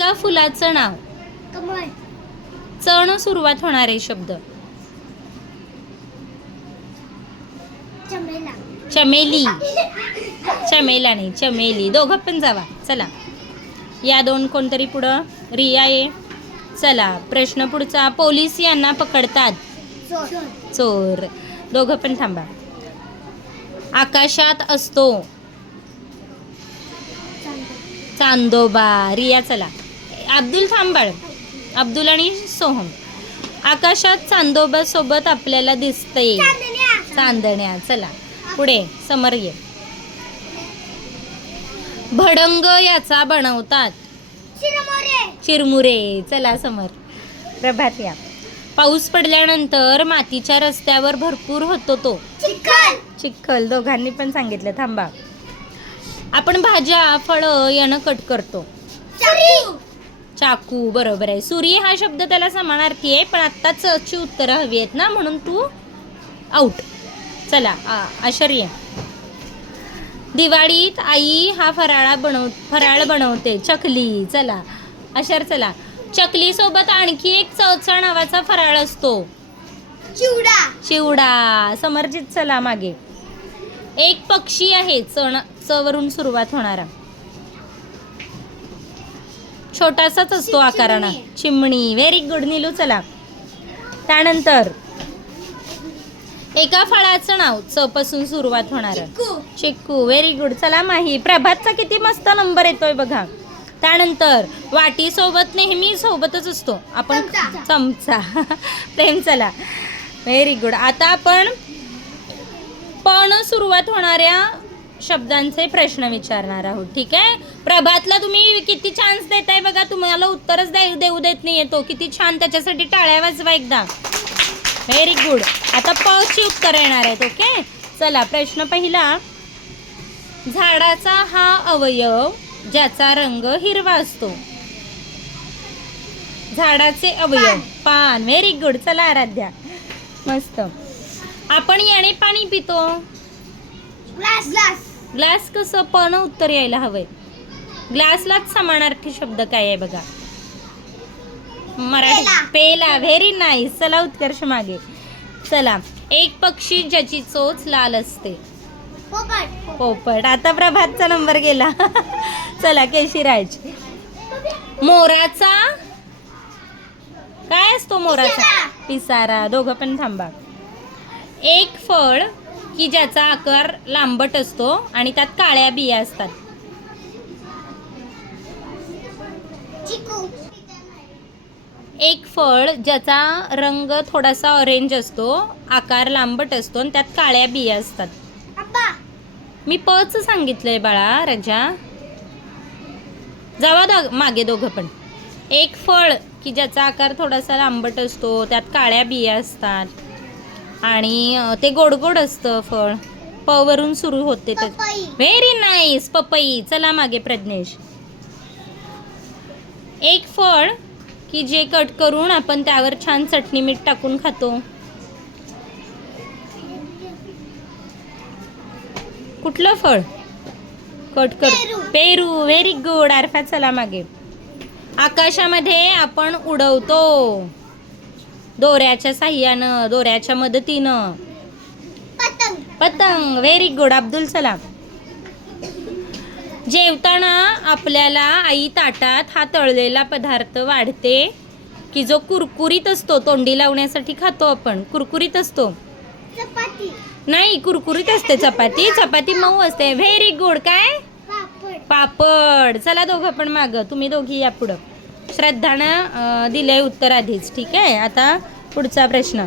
एका फुलाचं नाव. कमळ. चण सुरुवात होणारे शब्द. चमेला. चमेली. चमेला नाही, चमेली. दोघं पण जावा. चला, या दोन कोणतरी पुढं. रिया ये. चला, प्रश्न पुढचा. पोलीस यांना पकडतात. चोर. चोर. दोघं पण थांबा. आकाशात असतो. चांदोबा. रिया चला. अब्दुल थांबाळ. अब्दुल आणि सोहम. आकाशात चांदोबा सोबत आपल्याला दिसतंय. चांदण्या. चला पुढे. समर ये. भडंग याचा बनवतात. चिरमुरे. चला समर. प्रभात या. पाऊस पडल्यानंतर मातीच्या रस्त्यावर भरपूर होतो तो. चिखल. दोघांनी पण सांगितलं. थांबा. आपण भाज्या फळं यानं कट करतो. चाकू. बरोबर आहे. सुरी हा शब्द त्याला समानार्थी आहे, पण आत्ताच ची उत्तरं हवी आहेत ना, म्हणून तू आउट. चला आश्चर्य. दिवाळीत आई हा फराळ बनवते. चकली. चला अशर. चला. चकली सोबत आणखी एक चवचा नावाचा फराळ असतो. चिवडा. समर्जित चला मागे. एक पक्षी आहे. चवरून सुरुवात होणारा. छोटासाच असतो आकारानं. चिमणी. Very good Neelu. चला. त्यानंतर एका फळाचं नाव. च पासून सुरुवात होणार. चिक्कू. Very good. चला माही. प्रभातचा किती मस्त नंबर येतोय बघा. त्यानंतर वाटी सोबत नेहमी सोबतच असतो आपण. चमचा. प्रेम. चला व्हेरी गुड. आता आपण पण सुरुवात होणाऱ्या शब्दांचे प्रश्न विचारणार आहोत. ठीक आहे. प्रभातला तुम्ही किती चान्स देताय बघा. तुम्हाला उत्तरच देऊ देत नाही येतो. किती छान. त्याच्यासाठी टाळ्या वाजवा एकदा. Very good. आता प ची उत्तर येणार आहेत. ओके. चला प्रश्न पहिला. झाडाचा हा अवयव ज्याचा रंग हिरवा असतो. झाडाचे अवयव. पान. Very good. चला आराध्या. मस्त. आपण याने पाणी पितो. ग्लास. कसं पण उत्तर यायला हवंय. ग्लासलाच समानार्थी शब्द काय आहे बघा. मराठी. पेला. Very nice. चला उत्कर्ष मागे. चला. एक पक्षी ज्याची चोच लाल असते. पोपट. आता प्रभातचा नंबर गेला. चला केशीराज. मोराचा काय असतो. मोराचा पिसारा. दोघं पण थांबा. एक फळ की ज्याचा आकार लांबट असतो आणि त्यात काळ्या बिया असतात. एक फळ ज्याचा रंग थोडासा ऑरेंज असतो, आकार लांबट असतो आणि त्यात काळ्या बिया असतात. मी पच सांगितलंय बाळा. रजा जावा मागे. दोघं पण. एक फळ की ज्याचा आकार थोडासा लांबट असतो, त्यात काळ्या बिया असतात आणि ते गोड गोड असतं फळ. प वरून सुरू होते. Very nice. पपई. चला मागे प्रज्ञेश. एक फळ की जे कट करून आपण त्यावर छान चटणी मीठ टाकून खातो. कुठलं फळ कट कर. पेरू. Very good. आरफा. चला मागे. आकाशामध्ये आपण उडवतो. दोऱ्याच्या साह्यानं. दोऱ्याच्या मदतीनं. पतंग. Very good. अब्दुल. चला. जेवताना आपल्याला आई ताटात हा तळलेला पदार्थ वाढते की जो कुरकुरीत असतो. तोंडी लावण्यासाठी खातो आपण. कुरकुरीत असतो. नाही, कुरकुरीत असते चपाती. चपाती मऊ असते. Very good. काय. पापड. चला दोघं पण मागं. तुम्ही दोघी या पुढं. श्रद्धानं दिलंय उत्तर आधीच. ठीक आहे. आता पुढचा प्रश्न.